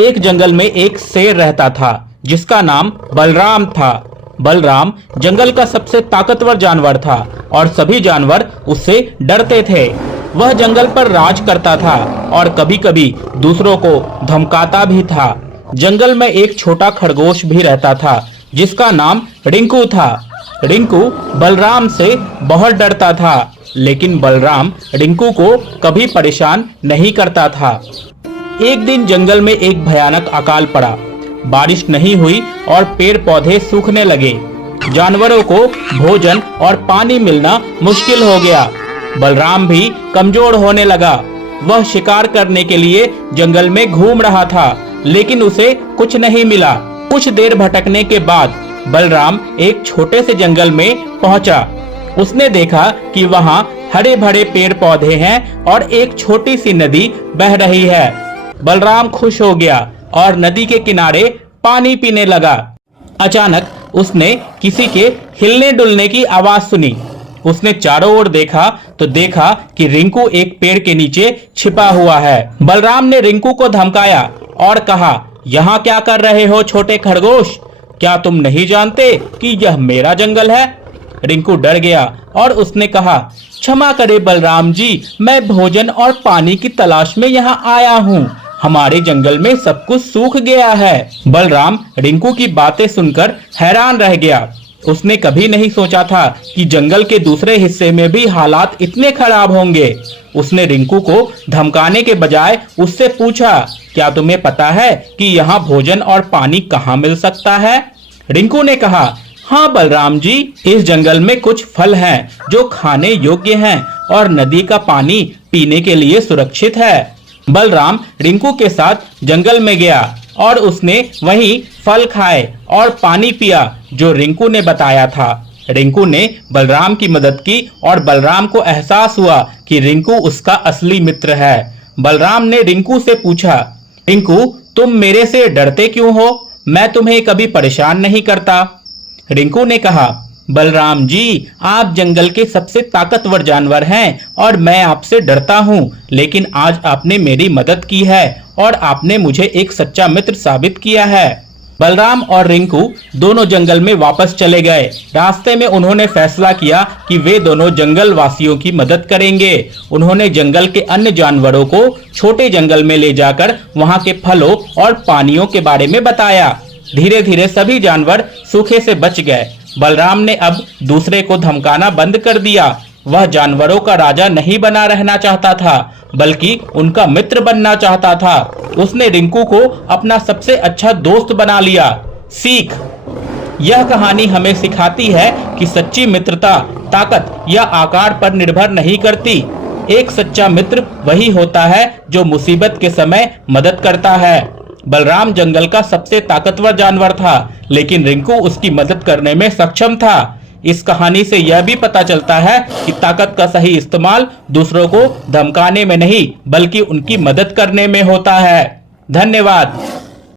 एक जंगल में एक शेर रहता था जिसका नाम बलराम था। बलराम जंगल का सबसे ताकतवर जानवर था और सभी जानवर उससे डरते थे। वह जंगल पर राज करता था और कभी कभी दूसरों को धमकाता भी था। जंगल में एक छोटा खरगोश भी रहता था जिसका नाम रिंकू था। रिंकू बलराम से बहुत डरता था, लेकिन बलराम रिंकू को कभी परेशान नहीं करता था। एक दिन जंगल में एक भयानक अकाल पड़ा। बारिश नहीं हुई और पेड़ पौधे सूखने लगे। जानवरों को भोजन और पानी मिलना मुश्किल हो गया। बलराम भी कमजोर होने लगा। वह शिकार करने के लिए जंगल में घूम रहा था, लेकिन उसे कुछ नहीं मिला। कुछ देर भटकने के बाद बलराम एक छोटे से जंगल में पहुंचा। उसने देखा कि वहां हरे भरे पेड़ पौधे हैं और एक छोटी सी नदी बह रही है। बलराम खुश हो गया और नदी के किनारे पानी पीने लगा। अचानक उसने किसी के हिलने डुलने की आवाज सुनी। उसने चारों ओर देखा तो देखा कि रिंकू एक पेड़ के नीचे छिपा हुआ है। बलराम ने रिंकू को धमकाया और कहा, यहाँ क्या कर रहे हो छोटे खरगोश? क्या तुम नहीं जानते कि यह मेरा जंगल है? रिंकू डर गया और उसने कहा, क्षमा करे बलराम जी, मैं भोजन और पानी की तलाश में यहाँ आया हूँ। हमारे जंगल में सब कुछ सूख गया है। बलराम रिंकू की बातें सुनकर हैरान रह गया। उसने कभी नहीं सोचा था कि जंगल के दूसरे हिस्से में भी हालात इतने खराब होंगे। उसने रिंकू को धमकाने के बजाय उससे पूछा, क्या तुम्हें पता है कि यहाँ भोजन और पानी कहाँ मिल सकता है? रिंकू ने कहा, हाँ बलराम जी, इस जंगल में कुछ फल हैं जो खाने योग्य हैं और नदी का पानी पीने के लिए सुरक्षित है। बलराम रिंकू के साथ जंगल में गया और उसने वहीं फल खाए और पानी पिया जो रिंकू ने बताया था। रिंकू ने बलराम की मदद की और बलराम को एहसास हुआ कि रिंकू उसका असली मित्र है। बलराम ने रिंकू से पूछा, रिंकू तुम मेरे से डरते क्यों हो? मैं तुम्हें कभी परेशान नहीं करता। रिंकू ने कहा, बलराम जी, आप जंगल के सबसे ताकतवर जानवर हैं और मैं आपसे डरता हूँ, लेकिन आज आपने मेरी मदद की है और आपने मुझे एक सच्चा मित्र साबित किया है। बलराम और रिंकू दोनों जंगल में वापस चले गए। रास्ते में उन्होंने फैसला किया कि वे दोनों जंगल वासियों की मदद करेंगे। उन्होंने जंगल के अन्य जानवरों को छोटे जंगल में ले जाकर वहां के फलों और पानियों के बारे में बताया। धीरे धीरे सभी जानवर सूखे से बच गए। बलराम ने अब दूसरे को धमकाना बंद कर दिया। वह जानवरों का राजा नहीं बना रहना चाहता था, बल्कि उनका मित्र बनना चाहता था। उसने रिंकू को अपना सबसे अच्छा दोस्त बना लिया। सीख, यह कहानी हमें सिखाती है कि सच्ची मित्रता ताकत या आकार पर निर्भर नहीं करती। एक सच्चा मित्र वही होता है जो मुसीबत के समय मदद करता है। बलराम जंगल का सबसे ताकतवर जानवर था, लेकिन रिंकू उसकी मदद करने में सक्षम था। इस कहानी से यह भी पता चलता है कि ताकत का सही इस्तेमाल दूसरों को धमकाने में नहीं, बल्कि उनकी मदद करने में होता है। धन्यवाद।